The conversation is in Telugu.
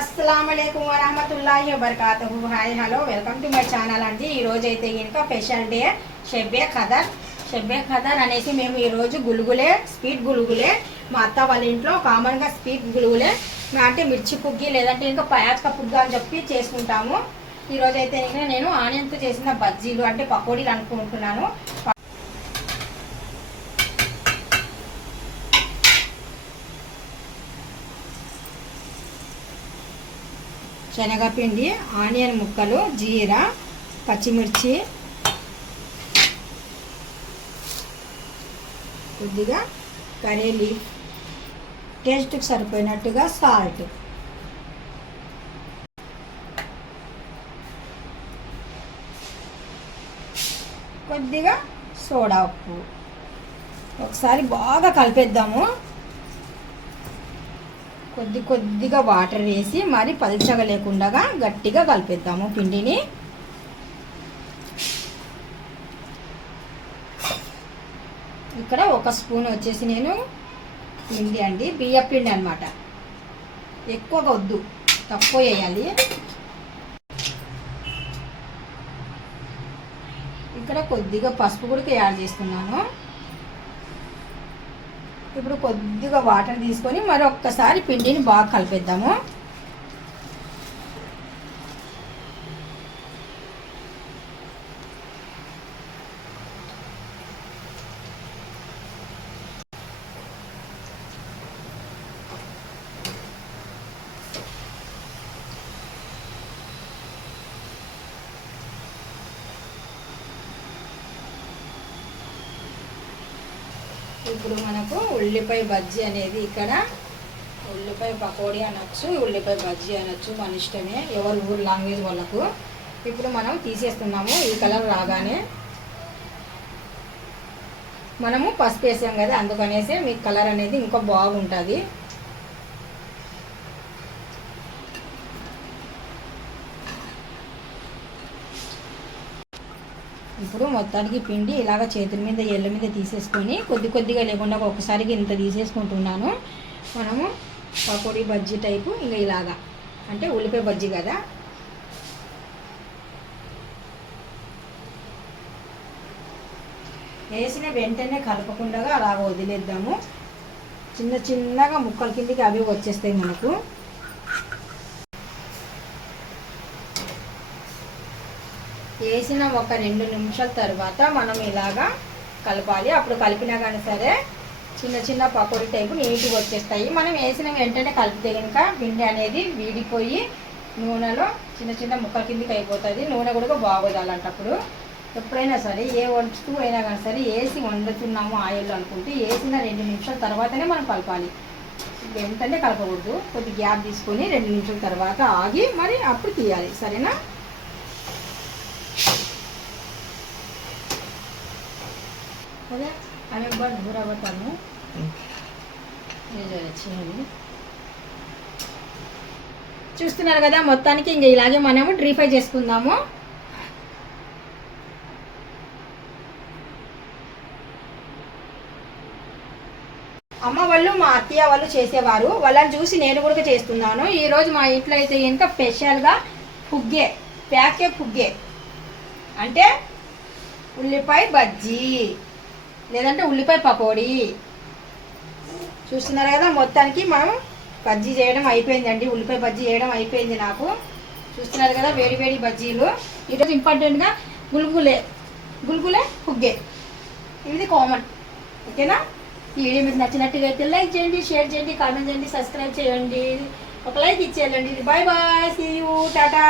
అస్సలాముఅలైకుం వరహమతుల్లాహి వబరకాతుహు. Hi hello welcome to my channel అండి. ఈరోజు అయితే కనుక స్పెషల్ డే షెబ్బే ఖదర్ అనేసి మేము ఈరోజు గులుగులే స్వీట్ గులుగులే మా అత్త వాళ్ళ ఇంట్లో కామన్గా స్వీట్ గులుగులే అంటే మిర్చి పుగ్గి లేదంటే ఇంకా పయాచక పుగ్గా అని చెప్పి చేసుకుంటాము. ఈరోజు అయితే నేను ఆనియన్తో చేసిన బజ్జీలు అంటే పకోడీలు అనుకుంటున్నాను. శనగపిండి, ఆనియన్ ముక్కలు, జీరా, పచ్చిమిర్చి, కొద్దిగా కర్రీ లీఫ్, టేస్ట్కి సరిపోయినట్టుగా సాల్ట్, కొద్దిగా సోడా ఉప్పు. ఒకసారి బాగా కలిపేద్దాము. కొద్దిగా వాటర్ వేసి మరి పల్చగా లేకుండా గట్టిగా కలిపేద్దాము పిండిని. ఇక్కడ ఒక స్పూన్ వచ్చేసి నేను పిండి అండి, బియ్య పిండి అనమాట. ఎక్కువగా వద్దు, తక్కువ వేయాలి. ఇక్కడ కొద్దిగా పసుపు కూడా యాడ్ చేస్తున్నాను. ఇప్పుడు కొద్దిగా వాటర్ తీసుకొని మరి ఒక్కసారి పిండిని బాగా కలిపేద్దాము. ఇప్పుడు మనకు ఉల్లిపాయ బజ్జీ అనేది, ఇక్కడ ఉల్లిపాయ పకోడీ అనొచ్చు, ఉల్లిపాయ బజ్జీ అనొచ్చు, మన ఇష్టమే, ఎవరు ఊరు లాంగ్వేజ్ వాళ్ళకు. ఇప్పుడు మనం తీసేస్తున్నాము. ఈ కలర్ రాగానే మనము పసుపు వేసాం కదా, అందుకనేసి మీకు కలర్ అనేది ఇంకా బాగుంటుంది. ఇప్పుడు మొత్తానికి పిండి ఇలాగ చేతుల మీద ఎళ్ళ మీద తీసేసుకొని కొద్దిగా లేకుండా ఒక్కసారికి ఇంత తీసేసుకుంటున్నాను. మనము పకోడీ బజ్జీ టైపు ఇంకా ఇలాగా అంటే ఉల్లిపాయ బజ్జీ కదా. వేసిన వెంటనే కలపకుండా అలాగ వదిలేద్దాము. చిన్నగా ముక్కల కిందికి అవి వచ్చేస్తాయి మనకు. వేసిన ఒక 2 నిమిషాల తర్వాత మనం ఇలాగా కలపాలి. అప్పుడు కలిపినా కానీ సరే చిన్న పకోడీ టైపు నీట్గా వచ్చేస్తాయి. మనం వేసిన వెంటనే కలిపితే కనుక పిండి అనేది వీడిపోయి నూనెలో చిన్న ముక్కల కిందికి అయిపోతుంది. నూనె కూడా బాగోదు. అలాంటప్పుడు ఎప్పుడైనా సరే ఏ వస్తువు అయినా కానీ సరే వేసి వండుతున్నాము ఆయిల్ అనుకుంటే వేసిన 2 నిమిషాల తర్వాతనే మనం కలపాలి. వెంటనే కలపకూడదు. కొద్ది గ్యాప్ తీసుకొని 2 నిమిషాల తర్వాత ఆగి మరి అప్పుడు తీయాలి. సరేనా? అదే আমি একবার ঘোরাবতাను చూస్తున్నారు కదా. మొత్తానికి ఇంకా ఇలాగే మనము డ్రీ ఫ్రై చేసుకుందాము. అమ్మ వాళ్ళు మా అత్తయ్య వాళ్ళు చేసేవారు, వాళ్ళని చూసి నేను కూడా చేస్తున్నాను. ఈరోజు మా ఇంట్లో అయితే ఇంకా స్పెషల్గా ప్యాకే పుగ్గే అంటే ఉల్లిపాయ బజ్జీ లేదంటే ఉల్లిపాయ పకోడీ. చూస్తున్నారు కదా. మొత్తానికి మనం బజ్జీ చేయడం అయిపోయిందండి. ఉల్లిపాయ బజ్జీ చేయడం అయిపోయింది నాకు. చూస్తున్నారు కదా వేడి బజ్జీలు. ఈరోజు ఇంపార్టెంట్గా గుల్గులే పుగ్గే, ఇది కామన్. ఓకేనా? ఈ వీడియో మీకు నచ్చినట్టుగా అయితే లైక్ చేయండి, షేర్ చేయండి, కామెంట్ చేయండి, సబ్స్క్రైబ్ చేయండి, ఒక లైక్ ఇచ్చేయండి. Bye see you, Tata.